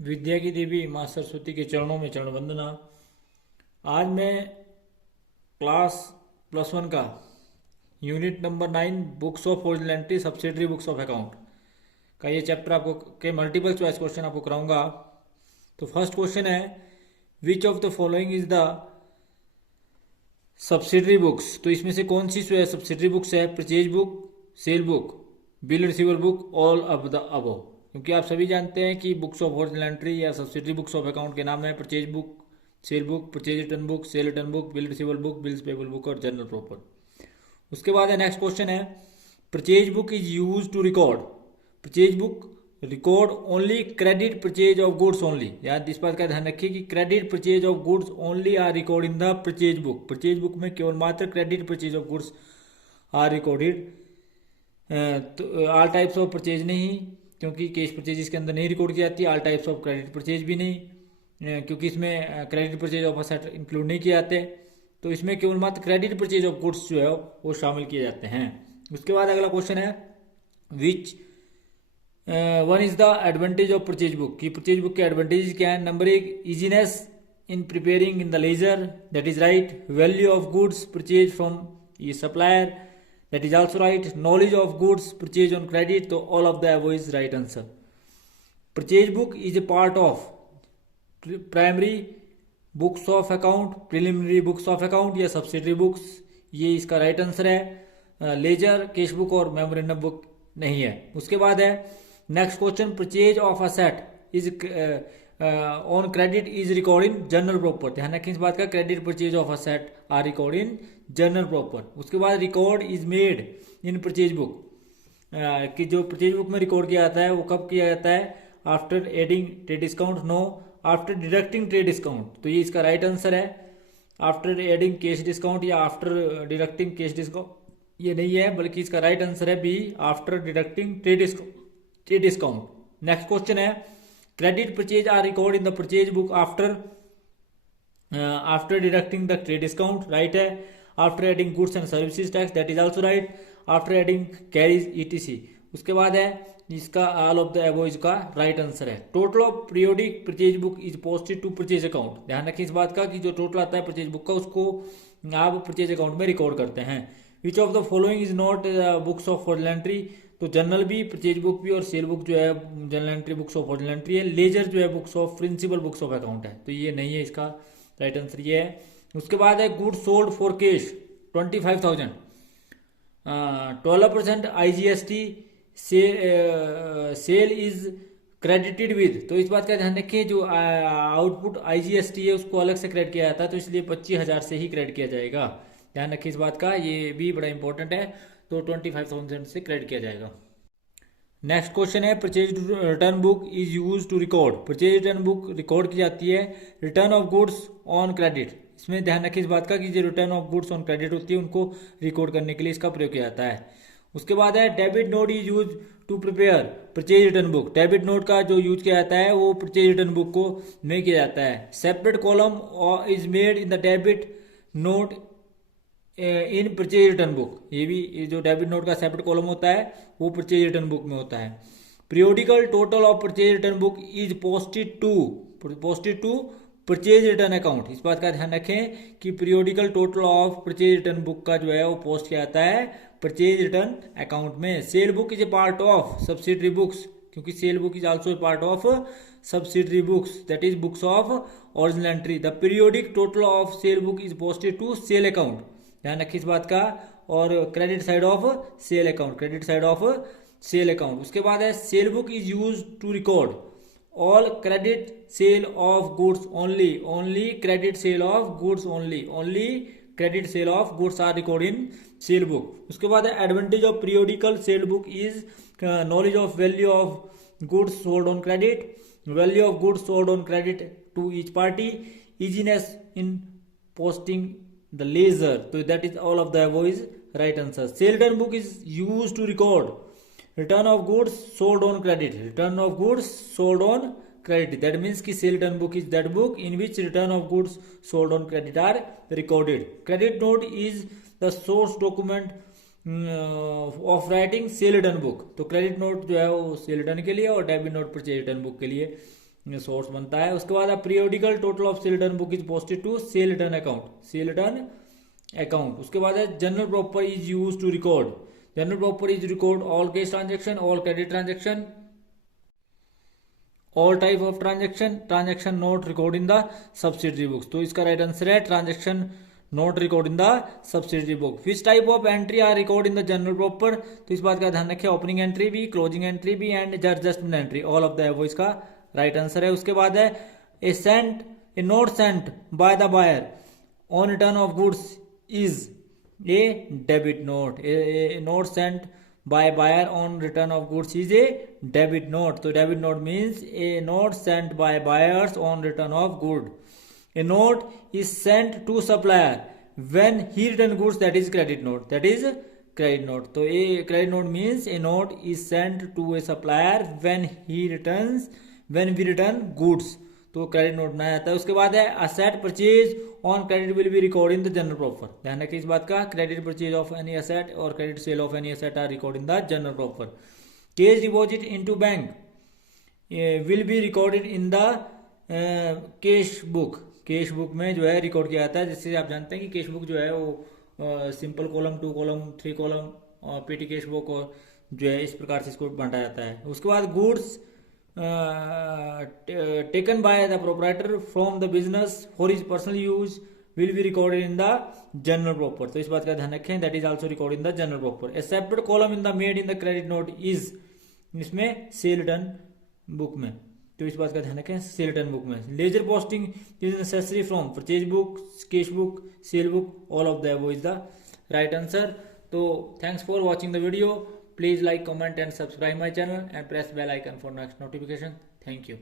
विद्या की देवी माँ सरस्वती के चरणों में चरण वंदना। आज मैं क्लास +1 का unit number 9 books of original entry subsidiary books of account का ये चैप्टर आपको के मल्टीपल चॉइस क्वेश्चन आपको कराऊंगा। तो फर्स्ट क्वेश्चन है, विच of the following is the subsidiary books. तो इसमें से कौन सी जो है सब्सिडरी बुक्स है? Purchase book, sale book, bill receiver book, all of the above. क्योंकि आप सभी जानते हैं कि बुक्स ऑफ ओरिजिनल एंट्री या सब्सिडरी बुक्स ऑफ अकाउंट के नाम है purchase book, sale book, purchase return book, cell return book, bill receiver book, bills payable book और जनरल प्रॉपर। उसके बाद है नेक्स्ट क्वेश्चन है, purchase book is use to record. Purchase book record only credit purchase of goods only. यार इस बात का ध्यान रखिए कि credit purchase of goods only are record in the purchase book. Purchase book में केवल मात्र credit purchase of goods are recorded. तो ऑल टाइप्स ऑफ परचेज नहीं, क्योंकि कैश परचेज इसके अंदर नहीं रिकॉर्ड की जाती। All types of credit purchase भी नहीं, क्योंकि इसमें credit purchase of asset include नहीं किए जाते। तो इसमें केवल मात्र क्रेडिट परचेज ऑफ गुड्स जो है वो शामिल किए जाते हैं। उसके बाद अगला क्वेश्चन है, which one is the advantage of purchase book. की परचेज बुक के एडवांटेज क्या है? Number 1, easiness in preparing in the ledger, that is right. Value of goods purchase from the supplier, that is also right. Knowledge of goods purchase on credit, तो all of the above is right answer. Purchase book is a part of primary books of account, preliminary books of account या subsidiary books, ये इसका right answer है। Ledger, cash book और memorandum book नहीं है। उसके बाद है next question, purchase of asset is on credit is record in journal proper. ध्यान रखें इस बात का, credit purchase of asset are record in journal proper. उसके बाद record is made in purchase book, कि जो परचेज बुक में रिकॉर्ड किया जाता है वो कब किया जाता है? After adding trade discount, no, after deducting trade discount. तो ये इसका राइट आंसर है। आफ्टर एडिंग कैश डिस्काउंट या आफ्टर डिडक्टिंग कैश डिस्काउंट ये नहीं है, बल्कि इसका राइट आंसर है B, after deducting trade discount. Next question है, credit purchase are record in the purchase book after deducting the trade discount, right है। After adding goods and services tax, that is also right. After adding carriage ETC. उसके बाद है इसका all of the above इसका right answer है। Total of periodic purchase book is posted to purchase account. ध्यान रखें इस बात का कि जो टोटल आता है परचेज बुक का उसको आप परचेज अकाउंट में रिकॉर्ड करते हैं। Which of the following is not books of original entry. तो जनरल भी, परचेज बुक भी और सेल बुक जो है journal entry books of original entry है। लेजर जो है books of principal books of account है, तो ये नहीं है, इसका राइट आंसर ये है। उसके बाद है good sold for cash 25,000, 12% IGST sale is credited with. तो इस बात का ध्यान रखिए, जो आउटपुट IGST है उसको अलग से क्रेडिट किया जाता है, तो इसलिए 25,000 से ही क्रेडिट किया जाएगा। ध्यान रखिए इस बात का, ये भी बड़ा इंपॉर्टेंट है। तो 25,000 से क्रेडिट किया जाएगा। नेक्स्ट क्वेश्चन है, purchase return book is use to record. Purchase return book record की जाती है return of goods on credit. इसमें ध्यान रखिए इस बात का कि जो return of goods on credit होती है उनको रिकॉर्ड करने के लिए इसका प्रयोग किया जाता है। उसके बाद है debit note is use to prepare purchase return book. Debit note का जो यूज किया जाता है वो परचेज रिटर्न बुक को में किया जाता है। Separate column is made in the debit note in purchase return book. ये भी जो डेबिट नोट का सेपरेट कॉलम होता है वो परचेज रिटर्न बुक में होता है। Periodical total of purchase return book is posted to purchase return account. इस बात का ध्यान रखें कि periodical total of purchase return book का जो है वो पोस्ट किया जाता है परचेज रिटर्न अकाउंट में। Cell book is a part of subsidiary books, क्योंकि sale book is also a part of subsidiary books, that is books of original entry. The periodic total of sale book is posted to sale account. ध्यान रखिए इस बात का। और credit side of sale account, credit side of sale account. उसके बाद है sale book is use to record all credit sale of goods only, only credit sale of goods only, only credit sale of goods are record in sale book. उसके बाद है advantage of periodical sale book is knowledge of value of goods sold on credit, value of goods sold on credit to each party, easiness in posting the laser, so that is all of the above is right answer. Sale return book is used to record return of goods sold on credit, return of goods sold on credit. That means ki sale return book is that book in which return of goods sold on credit are recorded. Credit note is the source document of writing sale return book. तो credit note जो है वो sale return के लिए और debit note purchase return book के लिए source बनता है। उसके बाद periodical total of sale return book is posted to sale return account, sale return account. उसके बाद है journal proper is use to record, journal proper is record all cash transaction, all credit transaction, all type of transaction, transaction not record in the subsidiary books. तो इसका right answer है transaction not record in the subsidiary book. Which type of entry are record in the journal proper, तो इस बात का ध्यान रखें, opening entry भी, क्लोजिंग एंट्री भी and adjustment entry, all of the above इसका राइट आंसर है। उसके बाद है a note sent by the buyer on return of goods is a debit note, a note sent by buyer on return of goods is a debit note. So debit note means a note sent by buyers on return of good. A note is sent to supplier when he return goods, that is credit note, that is credit note. So a credit note means a note is sent to a supplier when we return goods, तो credit note बनाया जाता है। उसके बाद है asset purchase on credit will be record in the journal proper, ध्यान रखिए इस बात का, credit purchase of any asset और credit sale of any asset are record in the journal proper. Cash deposit into bank will be recorded in the cash book, cash book में जो है record किया जाता है, जिससे आप जानते हैं कि कैश बुक जो है वो सिंपल कॉलम, 2 कॉलम, 3 कॉलम और पेटी कैश बुक और जो है इस प्रकार से इसको बांटा जाता है। उसके बाद goods taken by the proprietor from the business for his personal use will be recorded in the general proper, तो इस बात का ध्यान रखें, that is also recorded in the general proper। A separate column in the made in the credit note is, इसमें sale return book में, तो इस बात का ध्यान रखें, सेल रिटर्न बुक में। Ledger posting is necessary from purchase book, cash book, sale book, all of the above is the right answer. तो thanks for watching the video, please like, comment and subscribe my channel and press bell icon for next notification. Thank you.